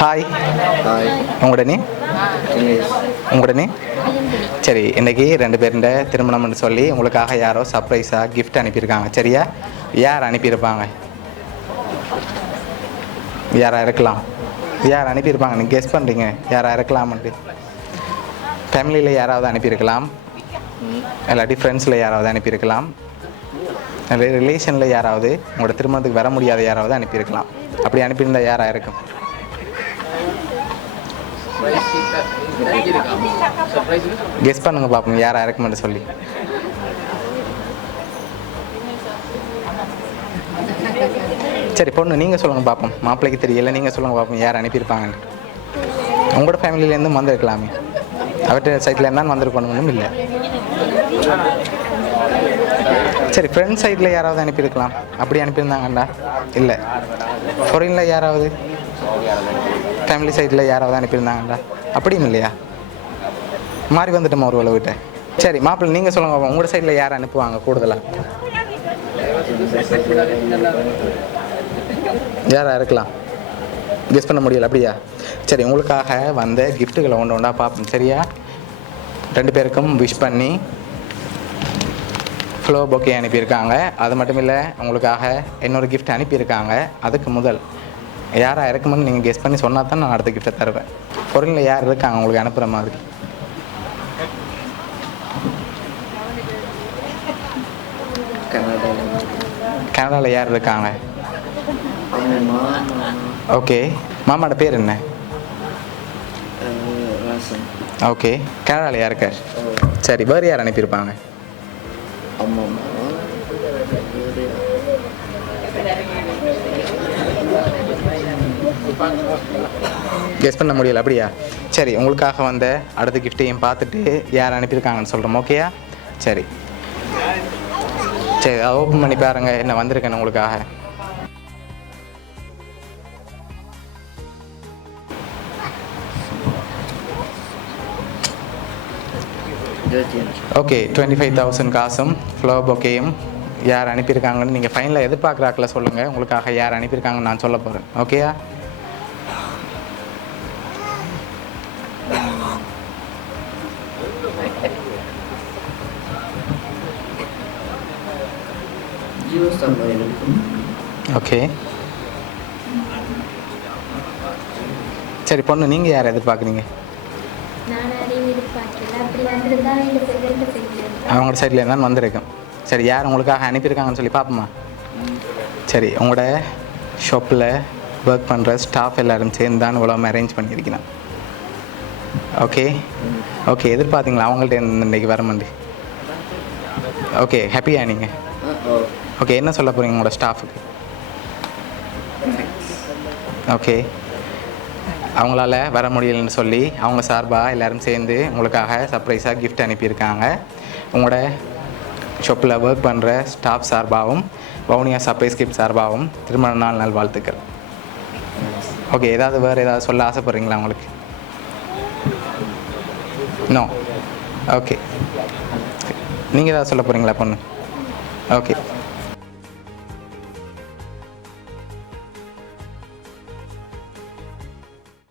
Hi. Hi. உங்களோட name? Dinesh. உங்களோட name? சரி, இன்றைக்கி 2 பேருண்ட திருமணம்னு சொல்லி உங்களுக்காக யாரோ சர்ப்ரைஸாக கிஃப்ட் அனுப்பியிருக்காங்க. சரியா? யார் அனுப்பியிருப்பாங்க? யாராக இருக்கலாம்? யார் அனுப்பியிருப்பாங்க? நீங்கள் கெஸ் பண்ணுறீங்க யாராக இருக்கலாம்ன்ட்டு. ஃபேமிலியில் யாராவது அனுப்பியிருக்கலாம், இல்லாட்டி ஃப்ரெண்ட்ஸில் யாராவது அனுப்பியிருக்கலாம், ரிலேஷனில் யாராவது, உங்களோட திருமணத்துக்கு வர முடியாத யாராவது அனுப்பியிருக்கலாம். அப்படி அனுப்பியிருந்தால் யாராக இருக்கும்? கெஸ் பண்ணுங்க பார்ப்போம் யாராக இருக்குமென்னு சொல்லி. சரி பொண்ணு நீங்கள் சொல்லுங்கள் பார்ப்போம். மாப்பிள்ளைக்கு தெரியல, நீங்கள் சொல்லுங்கள் பார்ப்போம் யார் அனுப்பியிருப்பாங்கன்னு. உங்களோட ஃபேமிலியிலேருந்து வந்திருக்கலாமே, அவர்கிட்ட சைட்டில் இருந்தாலும் வந்திருக்கணும் இல்லை. சரி, ஃப்ரெண்ட் சைடில் யாராவது அனுப்பியிருக்கலாம். அப்படி அனுப்பியிருந்தாங்கண்டா இல்லை. ஃபாரினில் யாராவது, ஃபேமிலி சைடில் யாராவது அனுப்பியிருந்தாங்கண்டா அப்படியும் இல்லையா? மாறி வந்துட்டோமா ஒரு வேலை விட்ட. சரி மாப்பிள்ளை நீங்கள் சொல்லுங்க, உங்களோட சைடில் யார் அனுப்புவாங்க கூடுதலாக? யாராக இருக்கலாம்? கெஸ் பண்ண முடியல அப்படியா? சரி, உங்களுக்காக வந்த கிஃப்ட்டுகளை ஒன்று ஒன்றா பார்ப்போம். சரியா? 2 பேருக்கும் விஷ் பண்ணி ஃப்ளோ பொக்கே அனுப்பியிருக்காங்க. அது மட்டும் இல்லை, உங்களுக்காக இன்னொரு கிஃப்ட் அனுப்பியிருக்காங்க. அதுக்கு முதல் யாராக இருக்குமென்னு நீங்கள் கெஸ் பண்ணி சொன்னால் தான் நான் அடுத்த கிஃப்ட்டை தருவேன். பொருளில் யார் இருக்காங்க உங்களுக்கு அனுப்புகிற மாதிரி? கனடாவில் யார் இருக்காங்க? ஓகே, மாமாவோட பேர் என்ன? ஓகே, கனடாவில் யார் இருக்கார்? சரி, வேறு யார் அனுப்பியிருப்பாங்க? கெஸ் பண்ண முடியல அப்படியா? சரி, உங்களுக்காக வந்த அடுத்த கிஃப்ட்டையும் பார்த்துட்டு யார் அனுப்பியிருக்காங்கன்னு சொல்கிறோம். ஓகேயா? சரி சரி, அதை ஓப்பன் பண்ணி பாருங்க என்ன வந்திருக்கேன் உங்களுக்காக. ஓகே, 25,000 காசும் ஃப்ளவர் பொக்கேயும் யார் அனுப்பியிருக்காங்கன்னு நீங்கள் ஃபைனலாக எதிர்பார்க்குறாக்கல சொல்லுங்கள். உங்களுக்காக யார் அனுப்பியிருக்காங்கன்னு நான் சொல்ல போகிறேன். ஓகேயா? ஓகே சரி பொண்ணு, நீங்கள் யார் எதிர்பார்க்குறீங்க? அவங்களோட சைடில் இருந்தாலும் வந்திருக்கேன். சரி, யார் உங்களுக்காக அனுப்பியிருக்காங்கன்னு சொல்லி பார்ப்போமா? சரி, உங்களோட ஷாப்பில் ஒர்க் பண்ணுற ஸ்டாஃப் எல்லோரும் சேர்ந்து தான் இவ்வளோ அரேஞ்ச் பண்ணியிருக்கணும். ஓகே ஓகே, எதிர்பார்த்தீங்களா அவங்கள்ட்ட இன்றைக்கி வர மாட்டேன்? ஓகே, ஹாப்பியா நீங்கள்? ஓகே, என்ன சொல்ல போகிறீங்க உங்களோட ஸ்டாஃபுக்கு? ஓகே, அவங்களால வர முடியலன்னு சொல்லி அவங்க சார்பாக எல்லோரும் சேர்ந்து உங்களுக்காக சர்ப்ரைஸாக கிஃப்ட் அனுப்பியிருக்காங்க. உங்களோட ஷாப்பில் ஒர்க் பண்ணுற ஸ்டாஃப் சார்பாகவும் வவுனியா சர்ப்ரைஸ் கிஃப்ட் சார்பாகவும் திருமண நாள் நல்வாழ்த்துக்கள். ஓகே, வேறு ஏதாவது சொல்ல ஆசைப்பட்றீங்களா உங்களுக்கு? நோ. ஓகே, நீங்கள் ஏதாவது சொல்ல போகிறீங்களா பொண்ணு? ஓகே.